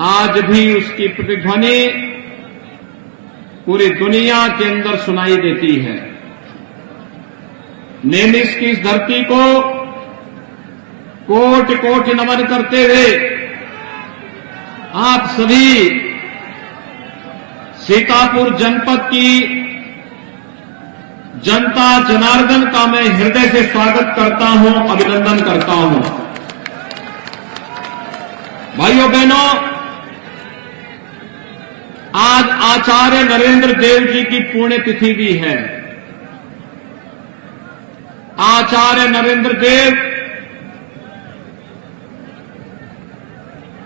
आज भी उसकी प्रतिध्वनि पूरी दुनिया के अंदर सुनाई देती है। नेमिस की इस धरती को कोटि कोटि नमन करते हुए आप सभी सीतापुर जनपद की जनता जनार्दन का मैं हृदय से स्वागत करता हूं, अभिनंदन करता हूं। भाइयों बहनों, आज आचार्य नरेंद्र देव जी की पुण्यतिथि भी है। आचार्य नरेंद्र देव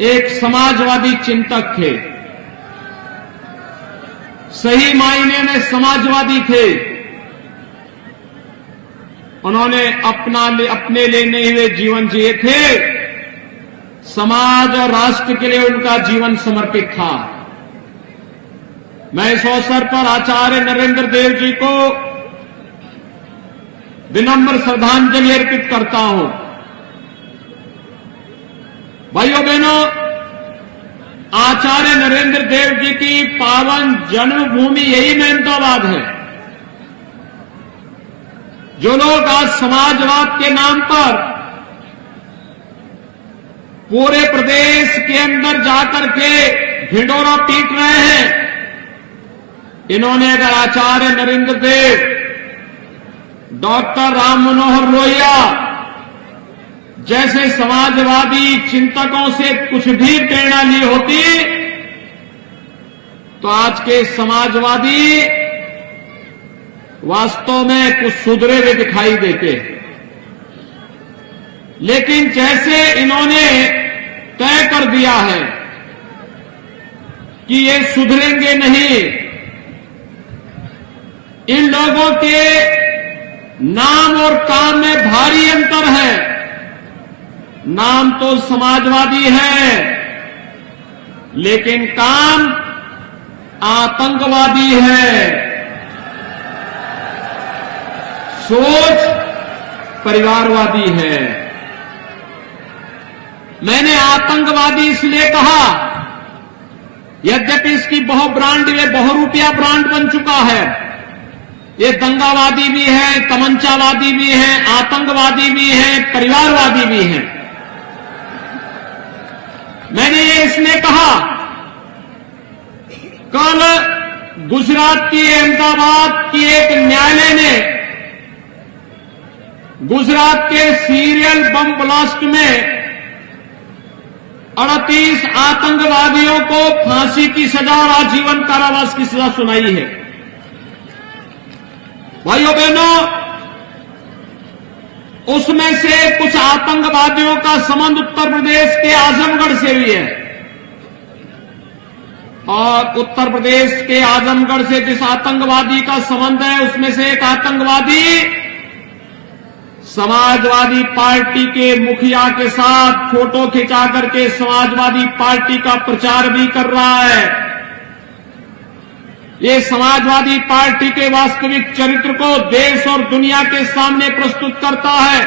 एक समाजवादी चिंतक थे, सही मायने में समाजवादी थे। उन्होंने अपने लिए नहीं हुए जीवन जिए थे, समाज और राष्ट्र के लिए उनका जीवन समर्पित था। मैं इस अवसर पर आचार्य नरेंद्र देव जी को विनम्र श्रद्धांजलि अर्पित करता हूं। भाइयों बहनों, आचार्य नरेंद्र देव जी की पावन जन्मभूमि यही मेहमदाबाद है। जो लोग आज समाजवाद के नाम पर पूरे प्रदेश के अंदर जाकर के ढिंढोरा पीट रहे हैं, इन्होंने अगर आचार्य नरेंद्र देव, डॉक्टर राम मनोहर लोहिया जैसे समाजवादी चिंतकों से कुछ भी प्रेरणा ली होती तो आज के समाजवादी वास्तव में कुछ सुधरे हुए दिखाई देते। लेकिन जैसे इन्होंने तय कर दिया है कि ये सुधरेंगे नहीं, इन लोगों के नाम और काम में भारी अंतर है। नाम तो समाजवादी है, लेकिन काम आतंकवादी है। सोच परिवारवादी है। मैंने आतंकवादी इसलिए कहा, यद्यपि इसकी बहुब्रांड, ये बहुरूपिया ब्रांड बन चुका है। ये दंगावादी भी है, तमंचावादी भी है, आतंकवादी भी है, परिवारवादी भी है। मैंने ये इसलिए कहा, कल गुजरात की अहमदाबाद की एक न्यायालय ने गुजरात के सीरियल बम ब्लास्ट में 38 आतंकवादियों को फांसी की सजा और आजीवन कारावास की सजा सुनाई है। भाइयों बहनों, उसमें से कुछ आतंकवादियों का संबंध उत्तर प्रदेश के आजमगढ़ से भी है। और उत्तर प्रदेश के आजमगढ़ से जिस आतंकवादी का संबंध है, उसमें से एक आतंकवादी समाजवादी पार्टी के मुखिया के साथ फोटो खिंचा करके समाजवादी पार्टी का प्रचार भी कर रहा है। ये समाजवादी पार्टी के वास्तविक चरित्र को देश और दुनिया के सामने प्रस्तुत करता है।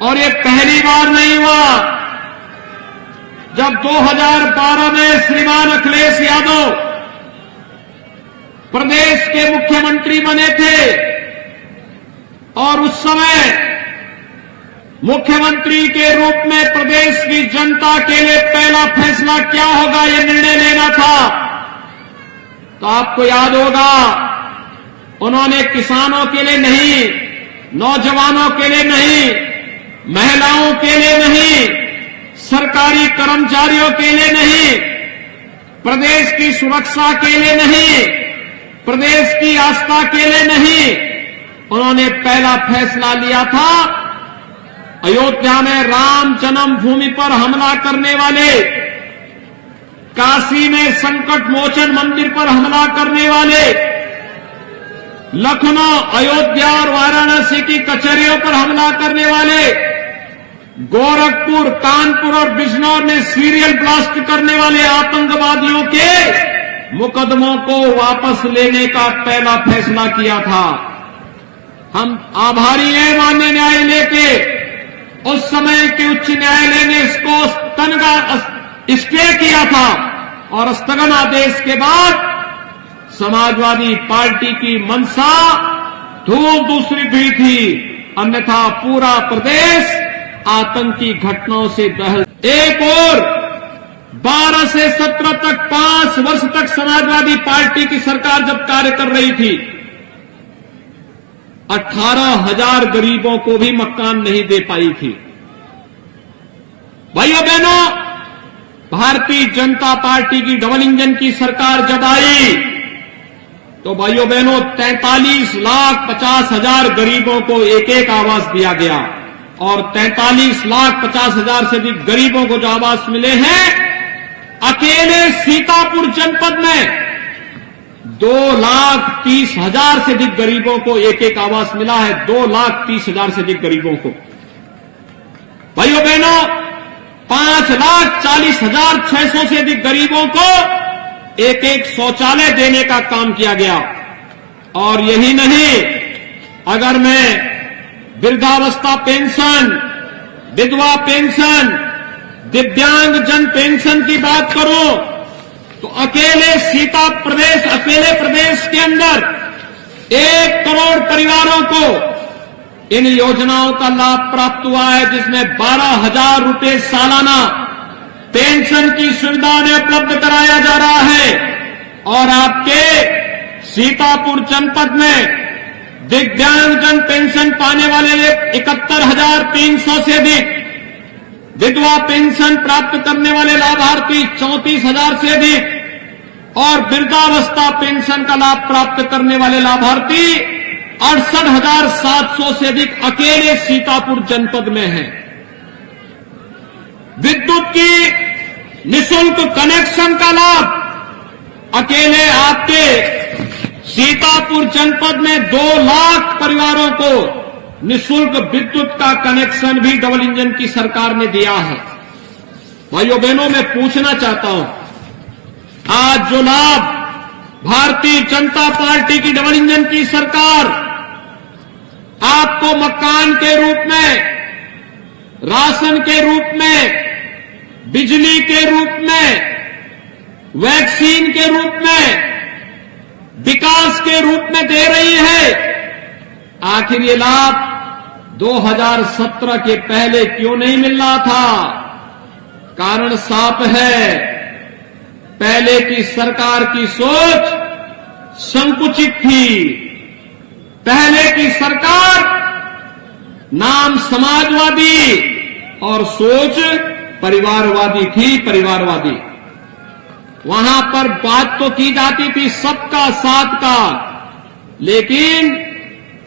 और ये पहली बार नहीं हुआ। जब 2012 में श्रीमान अखिलेश यादव प्रदेश के मुख्यमंत्री बने थे और उस समय मुख्यमंत्री के रूप में प्रदेश की जनता के लिए पहला फैसला क्या होगा, यह निर्णय लेना था। तो आपको याद होगा, उन्होंने किसानों के लिए नहीं, नौजवानों के लिए नहीं, महिलाओं के लिए नहीं, सरकारी कर्मचारियों के लिए नहीं, प्रदेश की सुरक्षा के लिए नहीं, प्रदेश की आस्था के लिए नहीं, उन्होंने पहला फैसला लिया था अयोध्या में राम जन्मभूमि पर हमला करने वाले, काशी में संकट मोचन मंदिर पर हमला करने वाले, लखनऊ, अयोध्या और वाराणसी की कचहरियों पर हमला करने वाले, गोरखपुर, कानपुर और बिजनौर में सीरियल ब्लास्ट करने वाले आतंकवादियों के मुकदमों को वापस लेने का पहला फैसला किया था। हम आभारी हैं माननीय न्यायालय के। उस समय के उच्च न्यायालय ने इसको स्टे किया था और स्थगन आदेश के बाद समाजवादी पार्टी की मंशा धूल दूसरी हुई थी, अन्यथा पूरा प्रदेश आतंकी घटनाओं से दहल। एक और 12 से 17 तक 5 वर्ष तक समाजवादी पार्टी की सरकार जब कार्य कर रही थी, 18,000 गरीबों को भी मकान नहीं दे पाई थी। भाइयों बहनों, भारतीय जनता पार्टी की डबल इंजन की सरकार जब आई तो भाइयों बहनों 43,50,000 गरीबों को एक एक आवास दिया गया और 43,50,000 से अधिक गरीबों को जो आवास मिले हैं, अकेले सीतापुर जनपद में 2,30,000 से अधिक गरीबों को एक एक आवास मिला है। 2,30,000 से अधिक गरीबों को। भाइयों बहनों, 5,40,600 से अधिक गरीबों को एक एक शौचालय देने का काम किया गया। और यही नहीं, अगर मैं वृद्धावस्था पेंशन, विधवा पेंशन, दिव्यांग जन पेंशन की बात करूं तो अकेले प्रदेश के अंदर 1 करोड़ परिवारों को इन योजनाओं का लाभ प्राप्त हुआ है, जिसमें 12,000 रुपये सालाना पेंशन की सुविधा उन्हें उपलब्ध कराया जा रहा है। और आपके सीतापुर जनपद में दिव्यांगजन पेंशन पाने वाले 71,300 से अधिक, विधवा पेंशन प्राप्त करने वाले लाभार्थी 34,000 से अधिक और वृद्धावस्था पेंशन का लाभ प्राप्त करने वाले लाभार्थी 68,700 से अधिक अकेले सीतापुर जनपद में हैं। विद्युत की निःशुल्क कनेक्शन का लाभ अकेले आपके सीतापुर जनपद में 2 लाख परिवारों को निःशुल्क विद्युत का कनेक्शन भी डबल इंजन की सरकार ने दिया है। भाइयों बहनों, मैं पूछना चाहता हूं, आज जो लाभ भारतीय जनता पार्टी की डबल इंजन की सरकार आपको मकान के रूप में, राशन के रूप में, बिजली के रूप में, वैक्सीन के रूप में, विकास के रूप में दे रही है, आखिर ये लाभ 2017 के पहले क्यों नहीं मिल रहा था? कारण साफ है, पहले की सरकार की सोच संकुचित थी। पहले की सरकार नाम समाजवादी और सोच परिवारवादी थी, परिवारवादी। वहां पर बात तो की जाती थी सबका साथ का, लेकिन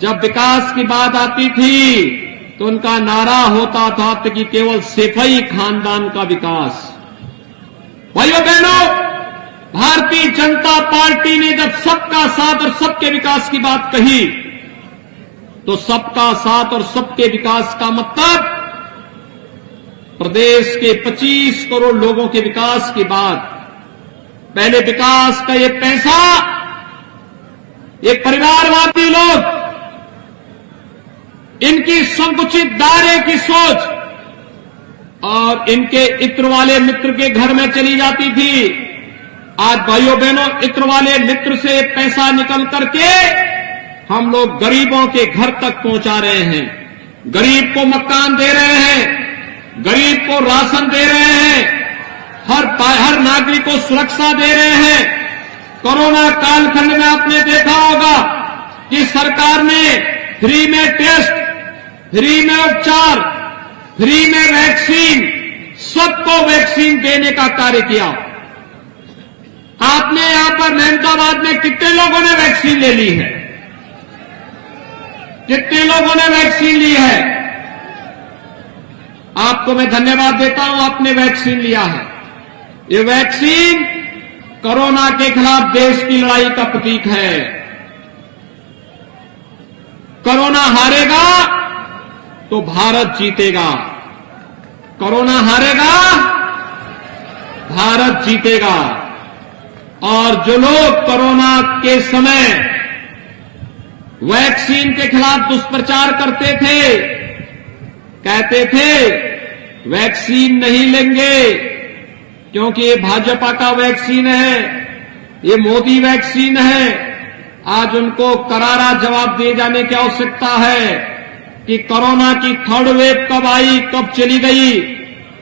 जब विकास की बात आती थी तो उनका नारा होता था कि केवल सिफाई खानदान का विकास। भाइयों बहनों, भारतीय जनता पार्टी ने जब सबका साथ और सबके विकास की बात कही तो सबका साथ और सबके विकास का मतलब प्रदेश के 25 करोड़ लोगों के विकास की बात। पहले विकास का ये पैसा ये परिवारवादी लोग, इनकी संकुचित दायरे की सोच और इनके इत्र वाले मित्र के घर में चली जाती थी। आज भाइयों बहनों, इत्र वाले मित्र से पैसा निकल करके हम लोग गरीबों के घर तक पहुंचा रहे हैं। गरीब को मकान दे रहे हैं, गरीब को राशन दे रहे हैं, हर नागरिक को सुरक्षा दे रहे हैं। कोरोना कालखंड में आपने देखा होगा कि सरकार ने फ्री में टेस्ट, फ्री में उपचार, फ्री में वैक्सीन, सबको वैक्सीन देने का कार्य किया। आपने यहां पर मेहमदाबाद में कितने लोगों ने वैक्सीन ले ली है? कितने लोगों ने वैक्सीन ली है? आपको मैं धन्यवाद देता हूं, आपने वैक्सीन लिया है। ये वैक्सीन कोरोना के खिलाफ देश की लड़ाई का प्रतीक है। कोरोना हारेगा तो भारत जीतेगा। कोरोना हारेगा, भारत जीतेगा। और जो लोग कोरोना के समय वैक्सीन के खिलाफ दुष्प्रचार करते थे, कहते थे वैक्सीन नहीं लेंगे क्योंकि ये भाजपा का वैक्सीन है, ये मोदी वैक्सीन है। आज उनको करारा जवाब दिए जाने की आवश्यकता है कि कोरोना की थर्ड वेव कब आई, कब चली गई,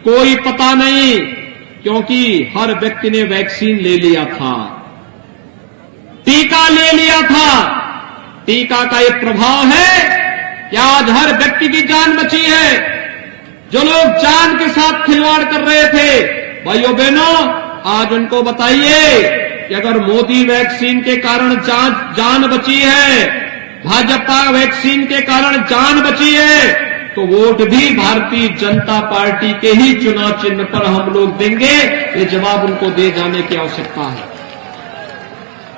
कोई पता नहीं, क्योंकि हर व्यक्ति ने वैक्सीन ले लिया था, टीका ले लिया था। टीका का ये प्रभाव है कि आज हर व्यक्ति की जान बची है। जो लोग जान के साथ खिलवाड़ कर रहे थे, भाइयों बहनों, आज उनको बताइए कि अगर मोदी वैक्सीन के कारण जान बची है, भाजपा वैक्सीन के कारण जान बची है, तो वोट भी भारतीय जनता पार्टी के ही चुनाव चिन्ह पर हम लोग देंगे। ये जवाब उनको दे जाने की आवश्यकता है।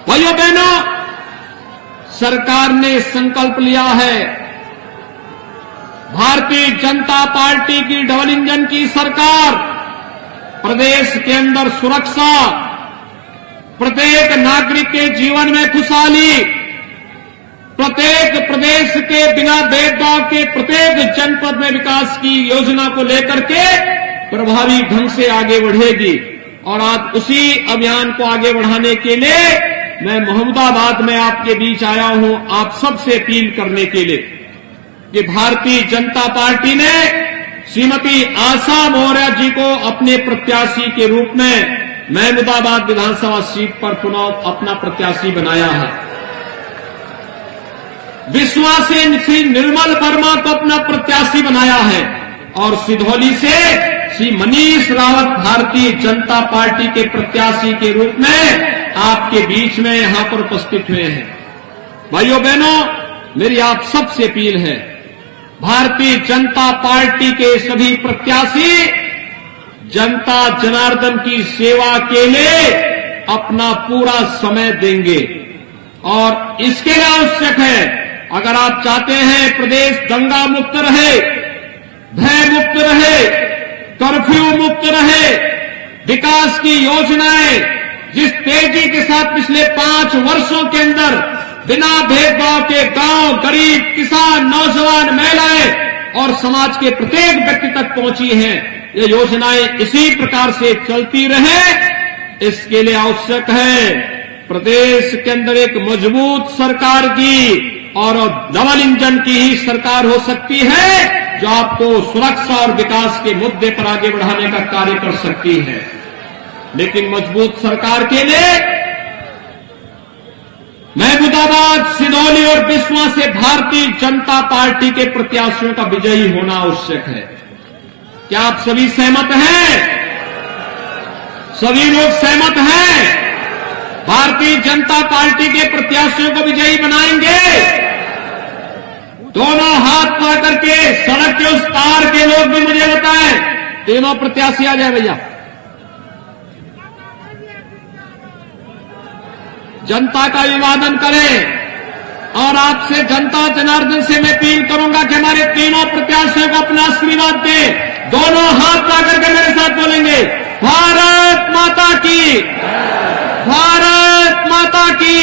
भाइयों बहनों, सरकार ने संकल्प लिया है, भारतीय जनता पार्टी की डबल इंजन की सरकार प्रदेश के अंदर सुरक्षा, प्रत्येक नागरिक के जीवन में खुशहाली, प्रत्येक प्रदेश के बिना भेदभाव के प्रत्येक जनपद में विकास की योजना को लेकर के प्रभावी ढंग से आगे बढ़ेगी। और आज उसी अभियान को आगे बढ़ाने के लिए मैं मोहम्मदाबाद में आपके बीच आया हूं, आप सबसे अपील करने के लिए कि भारतीय जनता पार्टी ने श्रीमती आशा मौर्य जी को अपने प्रत्याशी के रूप में मोहम्मदाबाद विधानसभा सीट पर पुनः अपना प्रत्याशी बनाया है। विश्वा से श्री निर्मल वर्मा को अपना प्रत्याशी बनाया है और सिधौली से श्री मनीष रावत भारतीय जनता पार्टी के प्रत्याशी के रूप में आपके बीच में यहां पर उपस्थित हुए हैं। भाइयों बहनों, मेरी आप सबसे अपील है, भारतीय जनता पार्टी के सभी प्रत्याशी जनता जनार्दन की सेवा के लिए अपना पूरा समय देंगे। और इसके लिए आवश्यक है, अगर आप चाहते हैं प्रदेश दंगा मुक्त रहे, भय मुक्त रहे, कर्फ्यू मुक्त रहे, विकास की योजनाएं जिस तेजी के साथ पिछले 5 वर्षों के अंदर बिना भेदभाव के गांव, गरीब, किसान, नौजवान, महिलाएं और समाज के प्रत्येक व्यक्ति तक पहुंची हैं, ये योजनाएं इसी प्रकार से चलती रहे। इसके लिए आवश्यक है प्रदेश के अंदर एक मजबूत सरकार की और डबल इंजन की ही सरकार हो सकती है, जो आपको सुरक्षा और विकास के मुद्दे पर आगे बढ़ाने का कार्य कर सकती है। लेकिन मजबूत सरकार के लिए महमूदाबाद, सिधौली और बिस्वा से भारतीय जनता पार्टी के प्रत्याशियों का विजयी होना आवश्यक है। क्या आप सभी सहमत हैं? सभी लोग सहमत हैं? भारतीय जनता पार्टी के प्रत्याशियों को विजयी बनाएंगे। दोनों हाथ पा करके सड़क के उस पार के लोग भी मुझे बताएं, तीनों प्रत्याशी आ जाए भैया। जनता का अभिवादन करें और आपसे जनता जनार्दन से मैं अपील करूंगा कि हमारे तीनों प्रत्याशियों को अपना आशीर्वाद दें। दोनों हाथ ला करके मेरे साथ बोलेंगे, भारत माता की, भारत माता की।